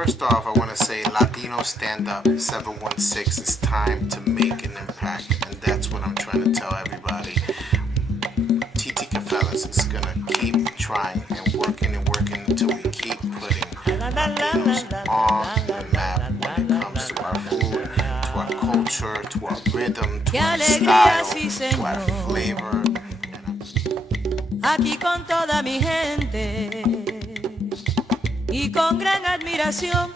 first off, I want to say Latino Stand Up 716. It's time to make an impact, and that's what I'm trying to tell everybody. Titi Cafelas is gonna keep trying and working until we keep putting Latinos on the map when it comes to our food, to our culture, to our rhythm, to our style, to our flavor. Aquí con toda mi gente y con gran admiración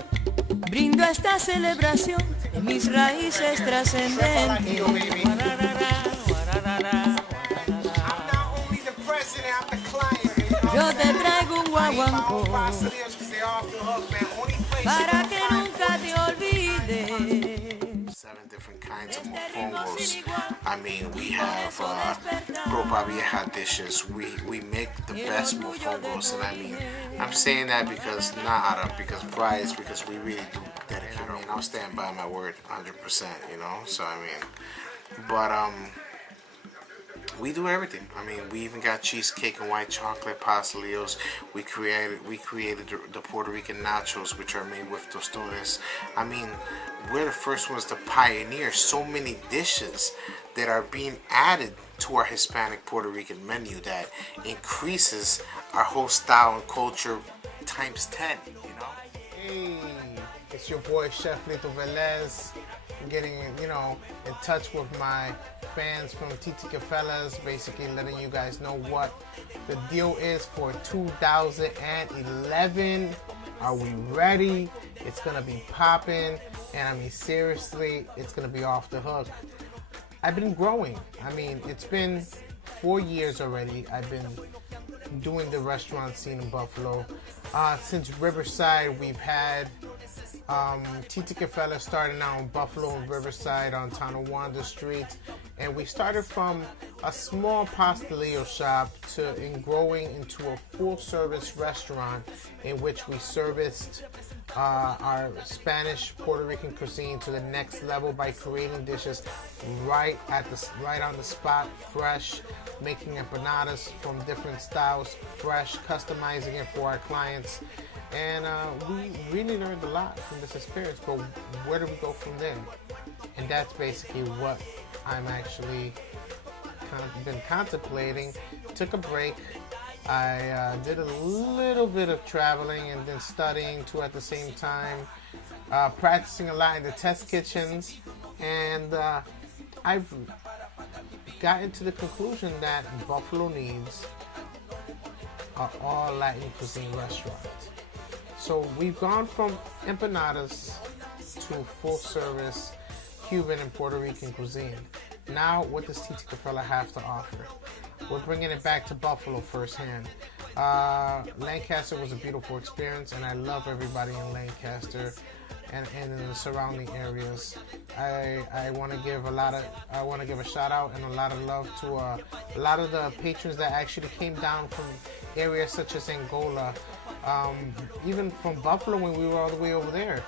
brindo esta celebración de mis raíces trascendentes. Yo te traigo un guaguancó para que nunca te olvides. 7 different kinds of mofongos. I mean, we have ropa vieja dishes. We make the best mofongos, and I mean, I'm saying that because pride, because we really do dedicate. I mean, I'll stand by my word 100%. You know, so I mean, but we do everything. I mean, we even got cheesecake and white chocolate pastelillos. We created the Puerto Rican nachos, which are made with tostones. I mean, we're the first ones to pioneer so many dishes that are being added to our Hispanic Puerto Rican menu that increases our whole style and culture times 10. You know. Hey, it's your boy Chef LITO VELEZ. Getting in touch with my fans from Titi Cafelas, basically letting you guys know what the deal is for 2011. Are we ready? It's gonna be popping, and I mean seriously, it's gonna be off the hook. I've been growing. I mean, it's been 4 years already. I've been doing the restaurant scene in Buffalo. Since Riverside, we've had Titi Cafelas starting out in Buffalo and Riverside on Tonawanda Street, and we started from a small pastelillo shop in growing into a full-service restaurant in which we serviced our Spanish Puerto Rican cuisine to the next level by creating dishes right on the spot, fresh, making empanadas from different styles, fresh, customizing it for our clients. And we really learned a lot from this experience, but where do we go from there? And that's basically what I'm actually been contemplating. Took a break. I did a little bit of traveling and then studying too at the same time, practicing a lot in the test kitchens, and I've gotten to the conclusion that Buffalo needs an all Latin cuisine restaurant. So we've gone from empanadas to full-service Cuban and Puerto Rican cuisine. Now, what does Titi Cafelas have to offer? We're bringing it back to Buffalo firsthand. Lancaster was a beautiful experience, and I love everybody in Lancaster and in the surrounding areas. I want to give a shout out and a lot of love to a lot of the patrons that actually came down from areas such as Angola, even from Buffalo when we were all the way over there,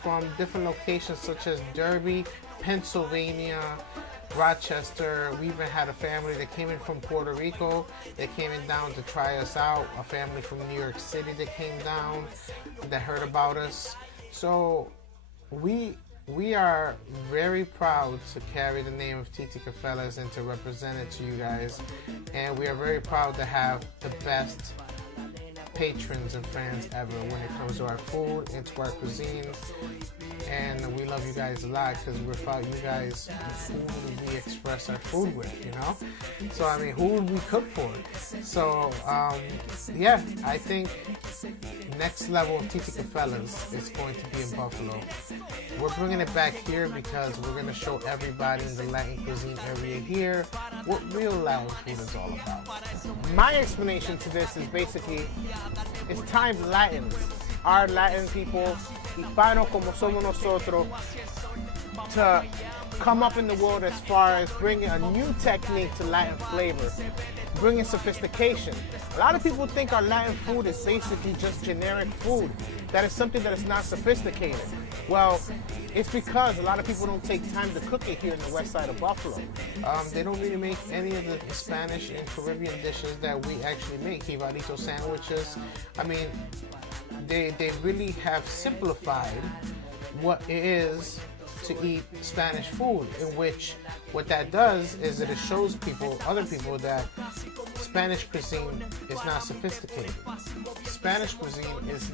from different locations such as Derby, Pennsylvania, Rochester. We even had a family that came in from Puerto Rico. They came in down to try us out. A family from New York City that came down that heard about us. So we are very proud to carry the name of Titi Cafelas and to represent it to you guys. And we are very proud to have the best patrons and fans ever when it comes to our food and to our cuisine. And we love you guys a lot because without you guys, who would we express our food with, you know? So, I mean, who would we cook for? So, yeah, I think next level of Titi Cafelas is going to be in Buffalo. We're bringing it back here because we're going to show everybody in the Latin cuisine area here what real Latin food is all about. My explanation to this is basically, it's time Latins, our Latin people, hispanos como somos nosotros, to come up in the world as far as bringing a new technique to Latin flavor, bringing sophistication. A lot of people think our Latin food is basically just generic food, that is something that is not sophisticated. Well, it's because a lot of people don't take time to cook it here in the west side of Buffalo. They don't really make any of the Spanish and Caribbean dishes that we actually make. Jibarito sandwiches. I mean, they really have simplified what it is to eat Spanish food, in which what that does is that it shows people, other people, that Spanish cuisine is not sophisticated. Spanish cuisine is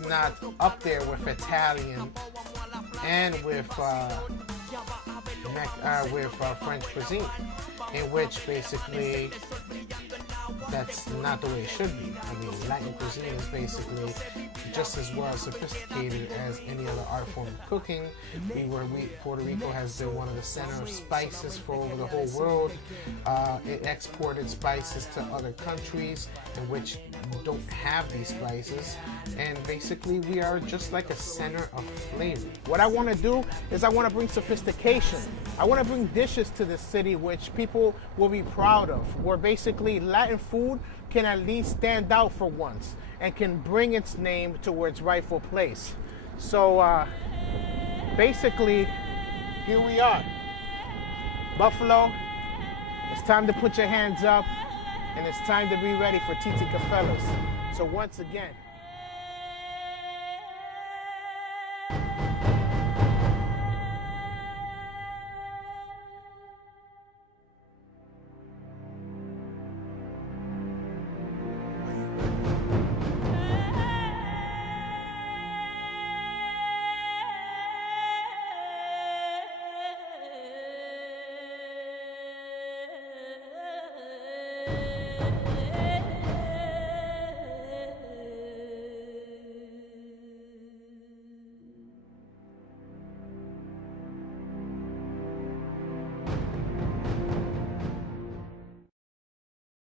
not up there with Italian and with French cuisine, in which basically that's not the way it should be. I mean, Latin cuisine is basically just as well sophisticated as any other art form of cooking. Puerto Rico has been one of the center of spices for over the whole world. It exported spices to other countries in which don't have these spices, and basically we are just like a center of flavor. What I want to do is I want to bring sophistication. I want to bring dishes to this city which people will be proud of, where basically Latin food can at least stand out for once and can bring its name to its rightful place. So basically, here we are. Buffalo, it's time to put your hands up, and it's time to be ready for Titi Cafelas. So once again,